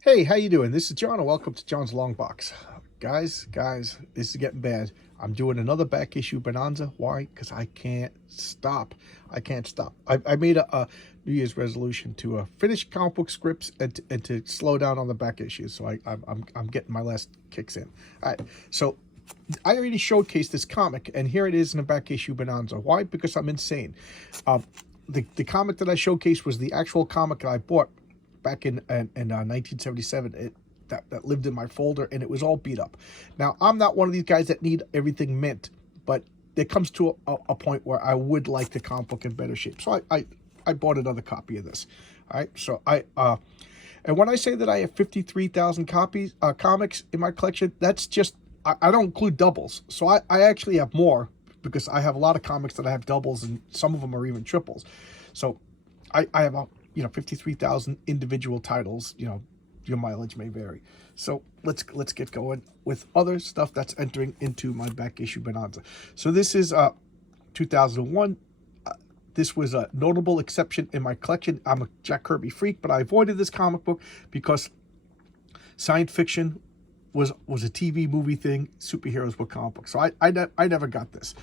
Hey, how you doing? This is John, and welcome to John's Long Box. Guys, this is getting bad. I'm doing another back issue bonanza. Why? Because I can't stop. I can't stop. I made a New Year's resolution to finish comic book scripts and to slow down on the back issues. So I'm getting my last kicks in. All right. So I already showcased this comic, and here it is in a back issue bonanza. Why? Because I'm insane. The comic that I showcased was the actual comic that I bought back in 1977. That lived in my folder, and it was all beat up. Now, I'm not one of these guys that need everything mint, but there comes to a point where I would like the comic book in better shape. So I bought another copy of this. All right, so and when I say that I have 53,000 copies comics in my collection, that's just I don't include doubles. So I actually have more because I have a lot of comics that I have doubles, and some of them are even triples. So I have 53,000 individual titles. Your mileage may vary. So let's get going with other stuff that's entering into my back issue bonanza. So this is 2001. This was a notable exception in my collection. I'm a Jack Kirby freak, but I avoided this comic book because science fiction was a TV movie thing. Superheroes were comic books. So I never got this.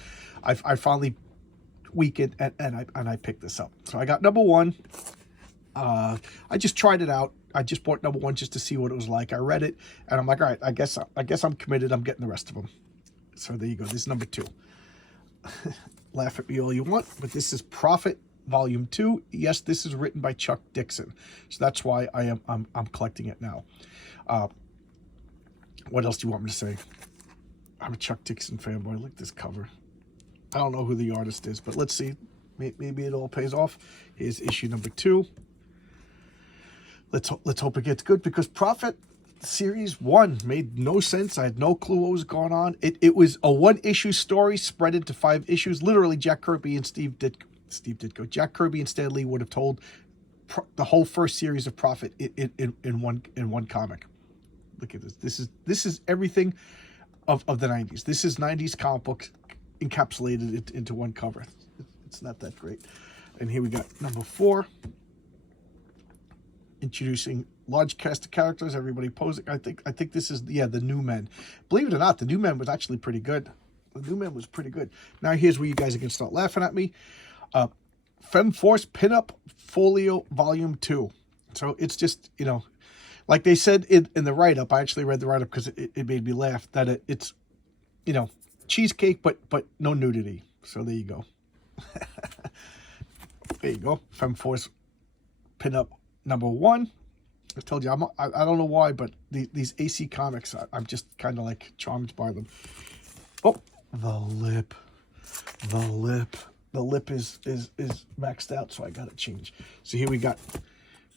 I finally weakened and I picked this up. So I got number one. I just tried it out. I just bought number one just to see what it was like. I read it, and I'm like, all right, I guess I'm committed. I'm getting the rest of them. So there you go. This is number two. Laugh at me all you want, but this is Prophet Volume 2. Yes, this is written by Chuck Dixon. So that's why I'm collecting it now. What else do you want me to say? I'm a Chuck Dixon fanboy. Look at this cover. I don't know who the artist is, but let's see. Maybe it all pays off. Here's issue number 2. Let's hope it gets good, because Prophet Series 1 made no sense. I had no clue what was going on. It was a one-issue story spread into 5 issues. Literally, Jack Kirby and Jack Kirby and Stan Lee would have told the whole first series of Prophet in one comic. Look at this. This is everything of the 90s. This is 90s comic book encapsulated into one cover. It's not that great. And here we got number 4. Introducing large cast of characters, everybody posing. I think this is the New Men. Believe it or not, the New Men was actually pretty good. The New Men was pretty good. Now here's where you guys are gonna start laughing at me. Femforce Pinup Folio Volume 2. So it's just, like they said in the write-up. I actually read the write-up because it made me laugh, that it's cheesecake but no nudity. So there you go. There you go. Femforce Pinup number 1. I told you, I don't know why, but these AC comics, I'm just kind of like charmed by them. Oh, the lip is maxed out, so I got to change. So here we got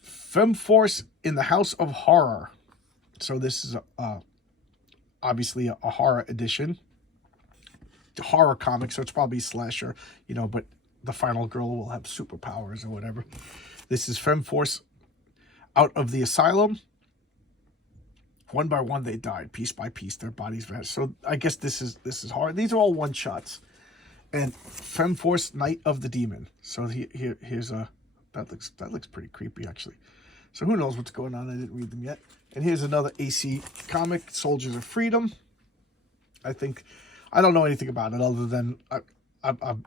Femforce in the House of Horror. So this is obviously a horror edition, horror comic, so it's probably slasher, but the final girl will have superpowers or whatever. This is Femforce out of the asylum. One by one they died, piece by piece their bodies vanished. So I guess this is hard. These are all one shots. And Femforce Night of the Demon. So here's a that looks pretty creepy actually. So who knows what's going on? I didn't read them yet. And here's another AC comic, Soldiers of Freedom. I don't know anything about it other than I'm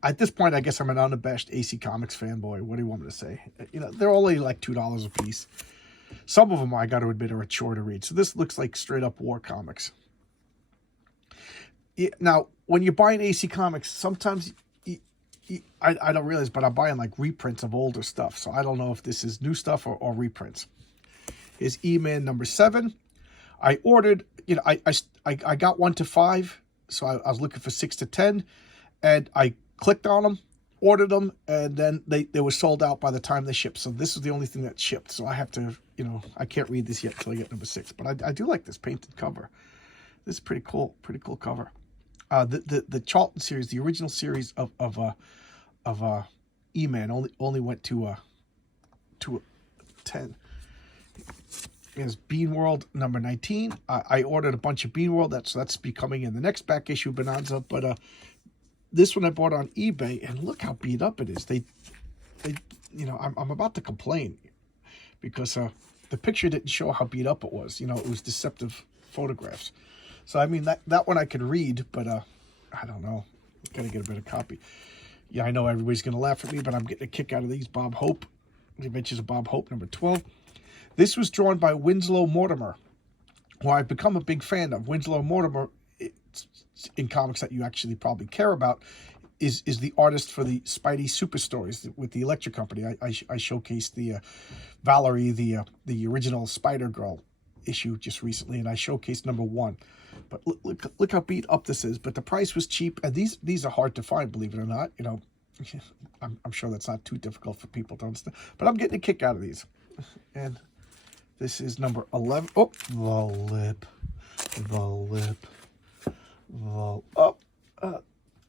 at this point, I guess I'm an unabashed AC Comics fanboy. What do you want me to say? They're only like $2 a piece. Some of them, I got to admit, are a chore to read. So this looks like straight up war comics. Yeah, now, when you're buying AC Comics, sometimes I don't realize, but I'm buying like reprints of older stuff. So I don't know if this is new stuff or reprints. Here's E-Man number 7. I ordered, I got 1 to 5. So I was looking for 6 to 10. And I clicked on them, ordered them, and then they were sold out by the time they shipped. So this is the only thing that shipped. So I have to, I can't read this yet until I get number 6. But I do like this painted cover. This is pretty cool cover. The Charlton series, the original series of E-Man only went to 10. Is Bean World number 19. I ordered a bunch of Bean World. That's becoming in the next back issue bonanza. But this one I bought on eBay, and look how beat up it is. I'm about to complain because the picture didn't show how beat up it was. You know, it was deceptive photographs. So I mean that one I could read, but I don't know. Gotta get a better copy. Yeah, I know everybody's gonna laugh at me, but I'm getting a kick out of these. Bob Hope, The Adventures of Bob Hope, number 12. This was drawn by Winslow Mortimer, who I've become a big fan of. Winslow Mortimer, in comics that you actually probably care about, is the artist for the Spidey Super Stories with the Electric Company. I showcased the Valerie, the original Spider-Girl issue just recently, and I showcased number 1. But look how beat up this is. But the price was cheap, and these are hard to find, believe it or not. You know, I'm sure that's not too difficult for people to understand. But I'm getting a kick out of these. And this is number 11. Oh, the lip.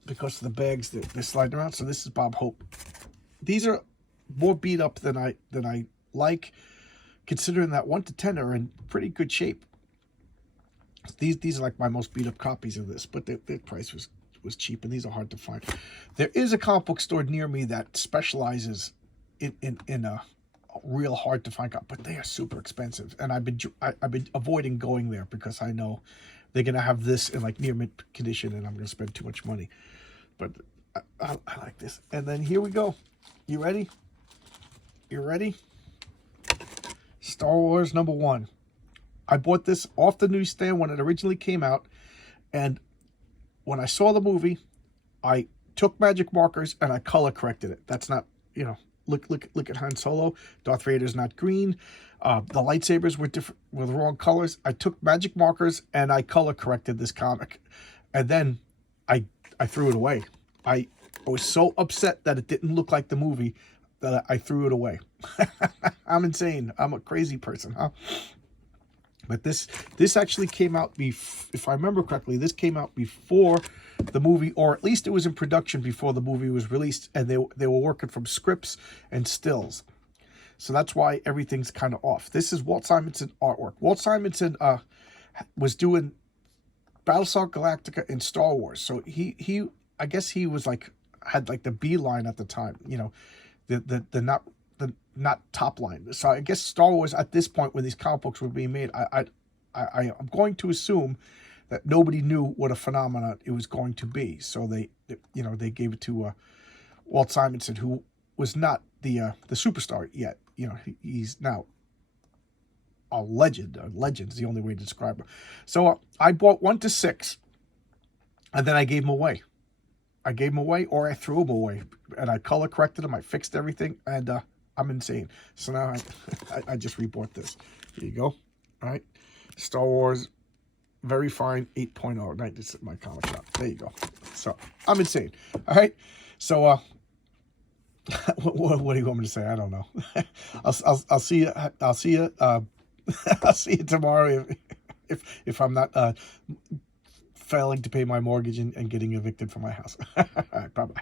Because of the bags that they're sliding around. So this is Bob Hope. These are more beat up than I like, considering that 1 to 10 are in pretty good shape. These are like my most beat up copies of this, but their price was cheap, and these are hard to find. There is a comic book store near me that specializes in a real hard to find copy, but they are super expensive, and I've been avoiding going there because I know they're gonna have this in like near mint condition, and I'm gonna spend too much money. But I like this. And then here we go. You ready? You ready? Star Wars number 1. I bought this off the newsstand when it originally came out, and when I saw the movie, I took magic markers and I color corrected it. That's not, you know, look at Han Solo. Darth Vader's not green. The lightsabers were different, were the wrong colors. I took magic markers and I color corrected this comic, and then I threw it away. I was so upset that it didn't look like the movie that I threw it away. I'm insane. I'm a crazy person, huh? But this actually came out, if I remember correctly, this came out before the movie, or at least it was in production before the movie was released, and they were working from scripts and stills. So that's why everything's kind of off. This is Walt Simonson artwork. Walt Simonson was doing Battlestar Galactica and Star Wars. So he I guess he was like, had like the B line at the time, you know, the not top line. So I guess Star Wars at this point when these comic books were being made, I'm going to assume that nobody knew what a phenomenon it was going to be. So they gave it to Walt Simonson, who was not the superstar yet. You know, he's now a legend. A legend is the only way to describe him. So I bought 1 to 6, and then I gave them away. I gave them away, or I threw them away, and I color corrected them. I fixed everything, and I'm insane. So now I just rebought this. Here you go. All right, Star Wars, very fine 8.0. Right, this is my comic shop. There you go. So I'm insane. All right. So what do you want me to say? I don't know. I'll see you. I'll see you. I'll see you tomorrow if I'm not failing to pay my mortgage and getting evicted from my house. All right, bye-bye.